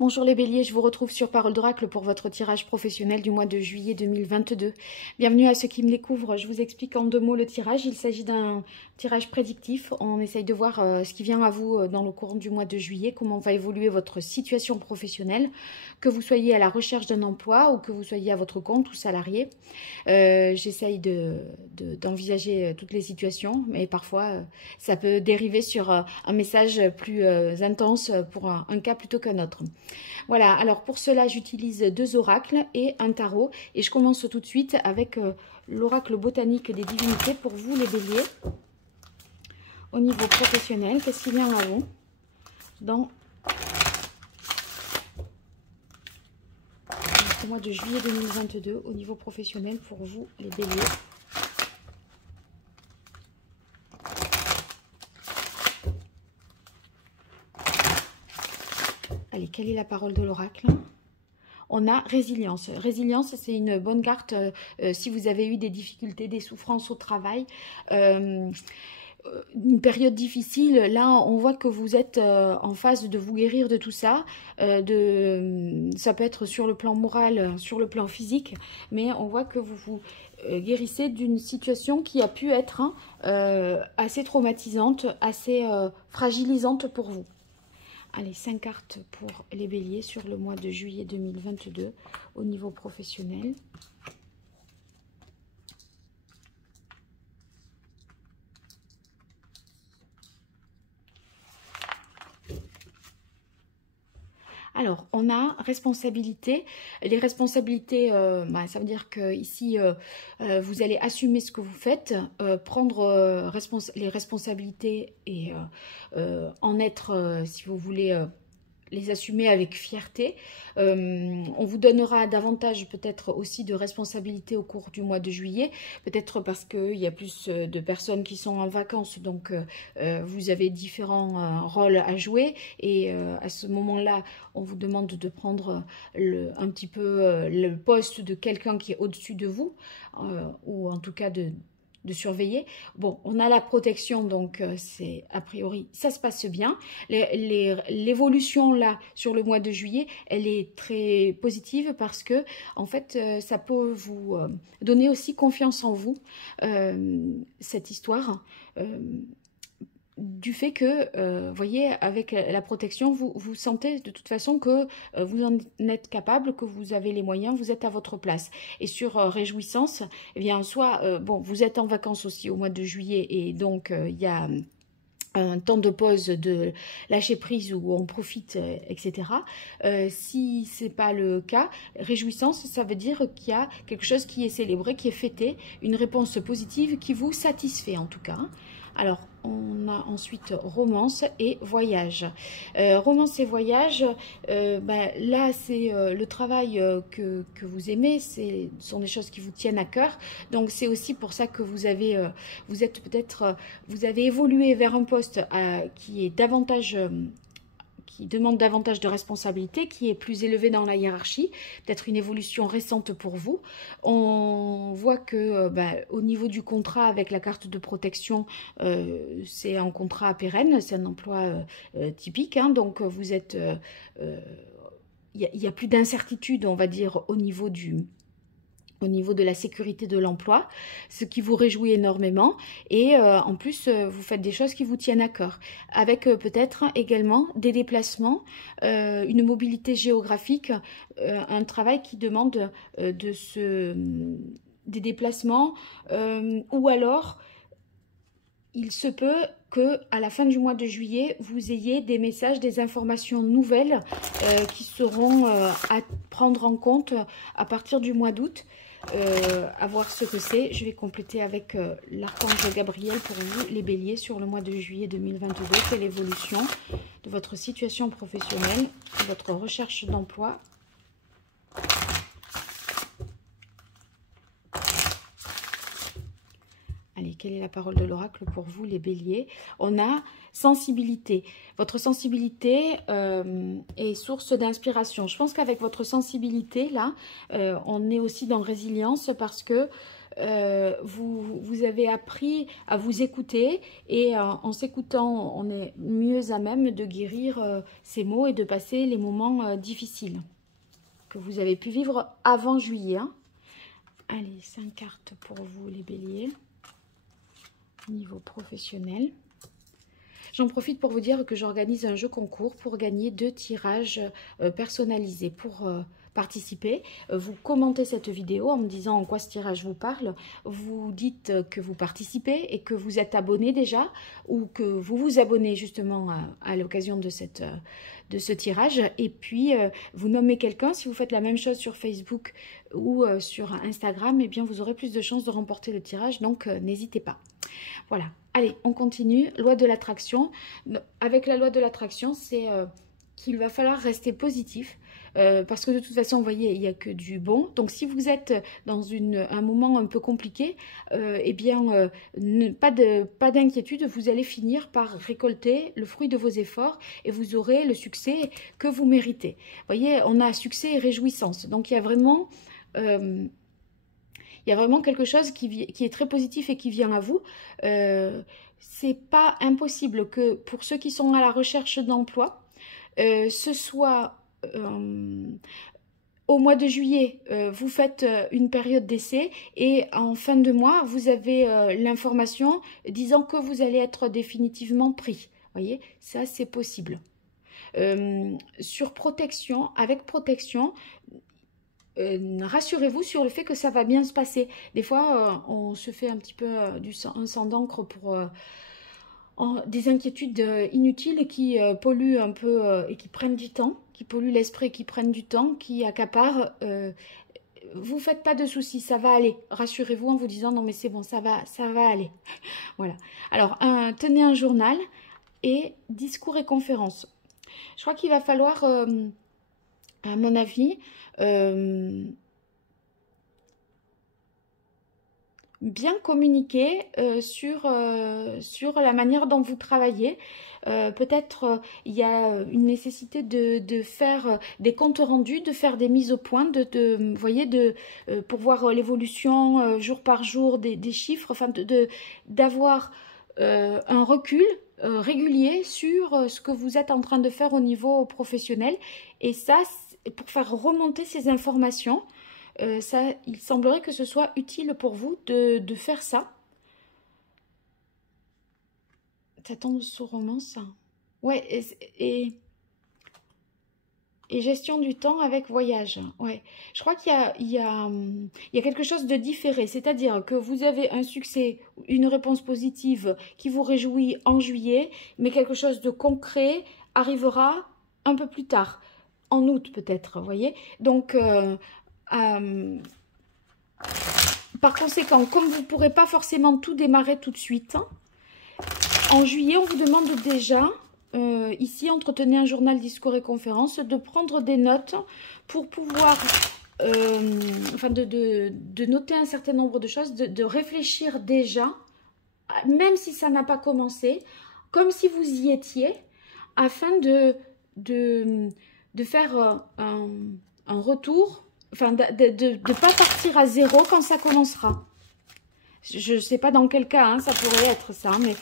Bonjour les béliers, je vous retrouve sur Parole d'Oracle pour votre tirage professionnel du mois de juillet 2022. Bienvenue à ceux qui me découvrent. Je vous explique en 2 mots le tirage. Il s'agit d'un tirage prédictif. On essaye de voir ce qui vient à vous dans le courant du mois de juillet, comment va évoluer votre situation professionnelle, que vous soyez à la recherche d'un emploi ou que vous soyez à votre compte ou salarié. J'essaye d'envisager toutes les situations, mais parfois ça peut dériver sur un message plus intense pour un cas plutôt qu'un autre. Voilà, alors pour cela, j'utilise 2 oracles et un tarot. Et je commence tout de suite avec l'oracle botanique des divinités pour vous, les béliers. Au niveau professionnel, qu'est-ce qu'il y a en avant dans ce mois de juillet 2022 au niveau professionnel pour vous, les béliers? Allez, quelle est la parole de l'oracle? On a résilience. Résilience, c'est une bonne carte si vous avez eu des difficultés, des souffrances au travail. Une période difficile, là on voit que vous êtes en phase de vous guérir de tout ça. Ça peut être sur le plan moral, sur le plan physique, mais on voit que vous vous guérissez d'une situation qui a pu être assez traumatisante, assez fragilisante pour vous. Allez, 5 cartes pour les béliers sur le mois de juillet 2022 au niveau professionnel. Alors, on a responsabilité. Les responsabilités, ça veut dire que ici, vous allez assumer ce que vous faites, prendre les responsabilités et en être, si vous voulez, les assumer avec fierté. On vous donnera davantage peut-être aussi de responsabilités au cours du mois de juillet, peut-être parce qu'il y a plus de personnes qui sont en vacances, donc vous avez différents rôles à jouer et à ce moment-là, on vous demande de prendre un petit peu le poste de quelqu'un qui est au-dessus de vous, ou en tout cas de surveiller. Bon, on a la protection, donc c'est a priori, ça se passe bien. L'évolution là, sur le mois de juillet, elle est très positive parce que, en fait, ça peut vous donner aussi confiance en vous, cette histoire. Du fait que, voyez, avec la protection, vous sentez de toute façon que vous en êtes capable, que vous avez les moyens, vous êtes à votre place. Et sur réjouissance, eh bien, soit, bon, vous êtes en vacances aussi au mois de juillet et donc il y a un temps de pause, de lâcher prise où on profite, etc. Si c'est pas le cas, réjouissance, ça veut dire qu'il y a quelque chose qui est célébré, qui est fêté, une réponse positive qui vous satisfait en tout cas. Alors, on a ensuite romance et voyage. Romance et voyage, là, c'est le travail que vous aimez, ce sont des choses qui vous tiennent à cœur. Donc, c'est aussi pour ça que vous avez évolué vers un poste qui est davantage... qui demande davantage de responsabilité, qui est plus élevé dans la hiérarchie, peut-être une évolution récente pour vous. On voit que au niveau du contrat avec la carte de protection, c'est un contrat pérenne, c'est un emploi typique, hein, donc vous êtes... il y a plus d'incertitude, on va dire, au niveau de la sécurité de l'emploi, ce qui vous réjouit énormément. Et en plus, vous faites des choses qui vous tiennent à cœur. Avec peut-être également des déplacements, une mobilité géographique, un travail qui demande des déplacements, ou alors il se peut que à la fin du mois de juillet, vous ayez des messages, des informations nouvelles qui seront à prendre en compte à partir du mois d'août. À voir ce que c'est. Je vais compléter avec l'archange Gabriel pour vous, les béliers, sur le mois de juillet 2022. Quelle évolution de votre situation professionnelle, de votre recherche d'emploi. Allez, quelle est la parole de l'oracle pour vous, les béliers? On a sensibilité. Votre sensibilité est source d'inspiration. Je pense qu'avec votre sensibilité, là, on est aussi dans résilience parce que vous avez appris à vous écouter et en s'écoutant, on est mieux à même de guérir ces maux et de passer les moments difficiles que vous avez pu vivre avant juillet. Hein. Allez, 5 cartes pour vous les béliers, niveau professionnel. J'en profite pour vous dire que j'organise un jeu concours pour gagner 2 tirages personnalisés. Pour participer, vous commentez cette vidéo en me disant en quoi ce tirage vous parle. Vous dites que vous participez et que vous êtes abonné déjà ou que vous vous abonnez justement à l'occasion de ce tirage. Et puis, vous nommez quelqu'un. Si vous faites la même chose sur Facebook ou sur Instagram, eh bien, vous aurez plus de chances de remporter le tirage. Donc, n'hésitez pas. Voilà. Allez, on continue. Loi de l'attraction. Avec la loi de l'attraction, c'est qu'il va falloir rester positif. Parce que de toute façon, vous voyez, il n'y a que du bon. Donc, si vous êtes dans un moment un peu compliqué, eh bien, pas d'inquiétude, vous allez finir par récolter le fruit de vos efforts et vous aurez le succès que vous méritez. Vous voyez, on a succès et réjouissance. Donc, il y a vraiment quelque chose qui est très positif et qui vient à vous. C'est pas impossible que pour ceux qui sont à la recherche d'emploi, ce soit au mois de juillet, vous faites une période d'essai et en fin de mois, vous avez l'information disant que vous allez être définitivement pris. Vous voyez, ça c'est possible. Sur protection, avec protection, rassurez-vous sur le fait que ça va bien se passer. Des fois, on se fait un petit peu un sang d'encre pour des inquiétudes inutiles qui polluent un peu et qui prennent du temps, qui polluent l'esprit, qui prennent du temps, qui accaparent. Vous faites pas de soucis, ça va aller. Rassurez-vous en vous disant non mais c'est bon, ça va aller. Voilà. Alors, tenez un journal et discours et conférences. Je crois qu'il va falloir, à mon avis, bien communiquer sur la manière dont vous travaillez. Peut-être il y a une nécessité de faire des comptes rendus, de faire des mises au point, vous voyez, pour voir l'évolution jour par jour des chiffres, enfin d'avoir un recul régulier sur ce que vous êtes en train de faire au niveau professionnel. Et ça, pour faire remonter ces informations, il semblerait que ce soit utile pour vous de faire ça. Ça tombe sous romance. Ouais, et gestion du temps avec voyage. Ouais, je crois qu'il y a quelque chose de différé. C'est-à-dire que vous avez un succès, une réponse positive qui vous réjouit en juillet, mais quelque chose de concret arrivera un peu plus tard. En août peut-être, vous voyez. Donc, par conséquent, comme vous ne pourrez pas forcément tout démarrer tout de suite, hein, en juillet, on vous demande déjà, ici, entretenez un journal, discours et conférences, de prendre des notes pour pouvoir, enfin de noter un certain nombre de choses, de réfléchir déjà, même si ça n'a pas commencé, comme si vous y étiez, afin de faire un retour, enfin de ne pas partir à zéro quand ça commencera. Je ne sais pas dans quel cas hein, ça pourrait être ça, mais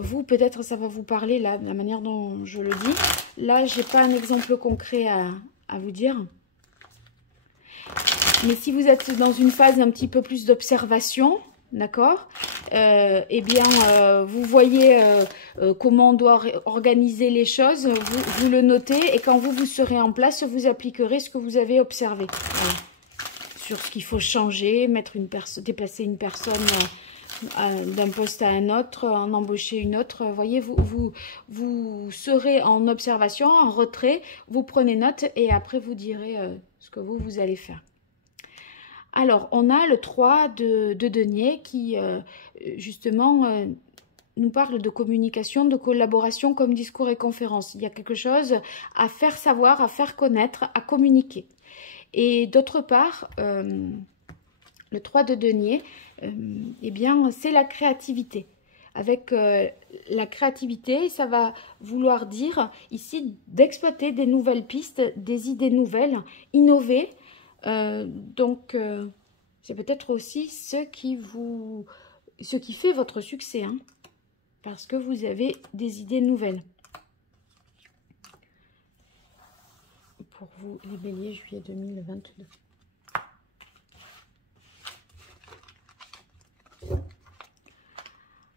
vous peut-être ça va vous parler là, de la manière dont je le dis. Là, j'ai pas un exemple concret à vous dire. Mais si vous êtes dans une phase un petit peu plus d'observation, d'accord, eh bien, vous voyez comment on doit organiser les choses, vous le notez, et quand vous serez en place, vous appliquerez ce que vous avez observé. Voilà. Sur ce qu'il faut changer, déplacer une personne d'un poste à un autre, en embaucher une autre. Vous voyez, vous serez en observation, en retrait, vous prenez note, et après vous direz ce que vous allez faire. Alors, on a le 3 de denier qui, justement, nous parle de communication, de collaboration comme discours et conférences. Il y a quelque chose à faire savoir, à faire connaître, à communiquer. Et d'autre part, le 3 de denier, eh bien, c'est la créativité. Avec la créativité, ça va vouloir dire ici d'exploiter des nouvelles pistes, des idées nouvelles, innover. Donc, C'est peut-être aussi ce qui fait votre succès, hein, parce que vous avez des idées nouvelles. Pour vous, les béliers, juillet 2022.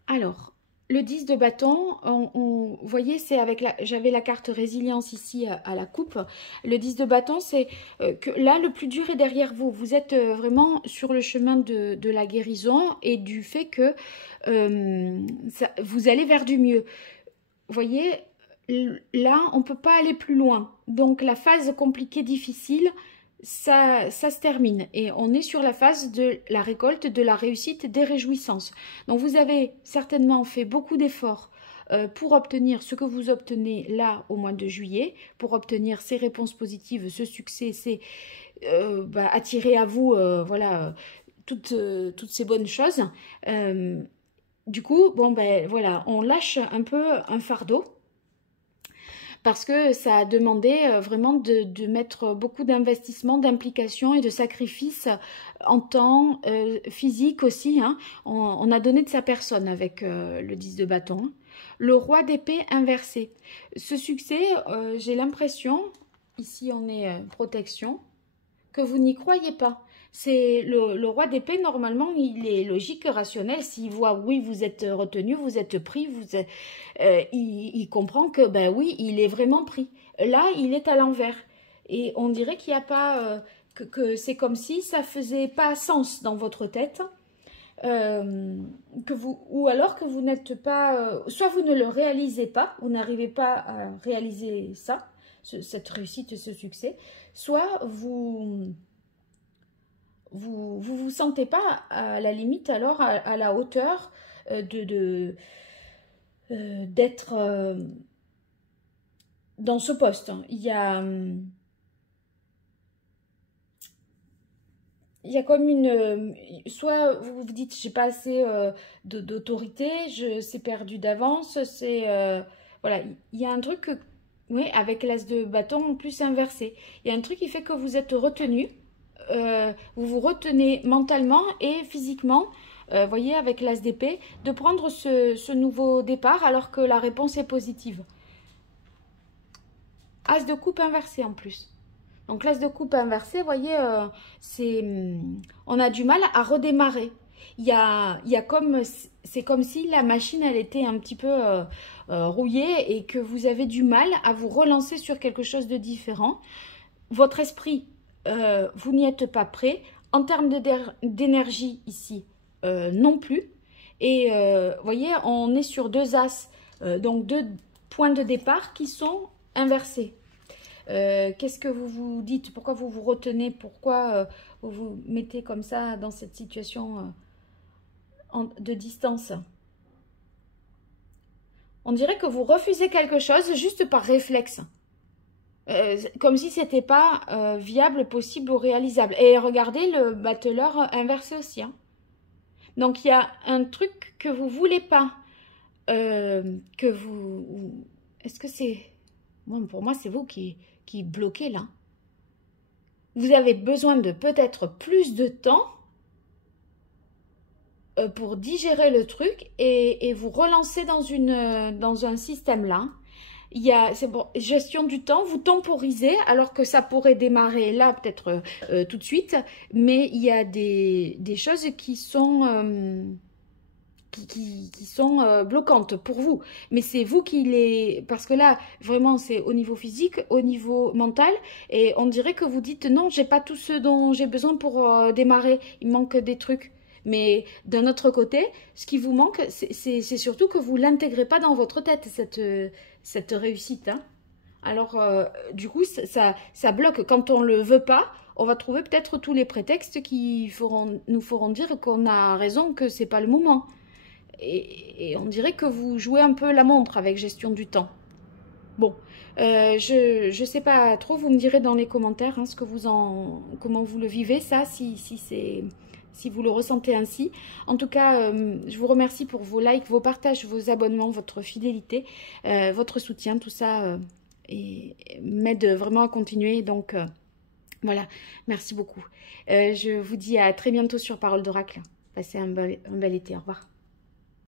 Alors, le 10 de bâton, vous voyez, c'est avec j'avais la carte résilience ici à la coupe. Le 10 de bâton, c'est que là, le plus dur est derrière vous. Vous êtes vraiment sur le chemin de la guérison et du fait que vous allez vers du mieux. Vous voyez, là, on ne peut pas aller plus loin. Donc, la phase compliquée, difficile, ça se termine. Et on est sur la phase de la récolte, de la réussite, des réjouissances. Donc, vous avez certainement fait beaucoup d'efforts pour obtenir ce que vous obtenez là au mois de juillet, pour obtenir ces réponses positives, ce succès, attirer à vous voilà, toutes ces bonnes choses. Du coup, bon, ben voilà, on lâche un peu un fardeau. Parce que ça a demandé vraiment de mettre beaucoup d'investissement, d'implication et de sacrifices en temps, physique aussi. Hein. On a donné de sa personne avec le 10 de bâton. Hein. Le roi d'épée inversé. Ce succès, j'ai l'impression, ici on est protection, que vous n'y croyez pas. C'est le roi d'épée, normalement, il est logique, rationnel. S'il voit, oui, vous êtes retenu, vous êtes pris, il comprend que, ben oui, il est vraiment pris. Là, il est à l'envers. Et on dirait qu'il n'y a pas... que c'est comme si ça faisait pas sens dans votre tête. Ou alors que vous n'êtes pas... soit vous ne le réalisez pas, vous n'arrivez pas à réaliser ça, cette réussite, ce succès, soit vous vous sentez pas à la limite alors à la hauteur d'être dans ce poste. Il y a comme une... soit vous vous dites, j'ai pas assez d'autorité, c'est perdu d'avance, c'est... voilà, il y a un truc, oui, avec l'as de bâton en plus inversé. Il y a un truc qui fait que vous êtes retenu. Vous vous retenez mentalement et physiquement, voyez, avec l'as d'épée, de prendre ce nouveau départ alors que la réponse est positive. As de coupe inversé en plus. Donc l'as de coupe inversé, voyez, on a du mal à redémarrer. C'est comme si la machine, elle était un petit peu rouillée et que vous avez du mal à vous relancer sur quelque chose de différent. Votre esprit, vous n'y êtes pas prêt. En termes d'énergie ici, non plus. Et vous voyez, on est sur deux as, donc deux points de départ qui sont inversés. Qu'est-ce que vous vous dites? Pourquoi vous vous retenez? Pourquoi vous vous mettez comme ça dans cette situation de distance? On dirait que vous refusez quelque chose juste par réflexe. Comme si c'était pas viable, possible ou réalisable. Et regardez le battleur inversé aussi. Hein. Donc il y a un truc que vous voulez pas. Que vous... Est-ce que c'est... Bon, pour moi, c'est vous qui bloquez là. Vous avez besoin de peut-être plus de temps pour digérer le truc et vous relancer dans un système là. C'est bon, gestion du temps, vous temporisez alors que ça pourrait démarrer là peut-être tout de suite, mais il y a des choses qui sont bloquantes pour vous, mais c'est vous qui les... Parce que là, vraiment, c'est au niveau physique, au niveau mental, et on dirait que vous dites non, j'ai pas tout ce dont j'ai besoin pour démarrer, il manque des trucs. Mais d'un autre côté, ce qui vous manque, c'est surtout que vous ne l'intégrez pas dans votre tête, cette réussite. Hein. Alors, du coup, ça bloque. Quand on ne le veut pas, on va trouver peut-être tous les prétextes qui nous feront dire qu'on a raison, que ce n'est pas le moment. Et on dirait que vous jouez un peu la montre avec gestion du temps. Bon, je ne sais pas trop, vous me direz dans les commentaires hein, comment vous le vivez, ça, si vous le ressentez ainsi. En tout cas, je vous remercie pour vos likes, vos partages, vos abonnements, votre fidélité, votre soutien, tout ça m'aide vraiment à continuer. Donc, Voilà, merci beaucoup. Je vous dis à très bientôt sur Parole d'Oracle. Passez un bel été, au revoir.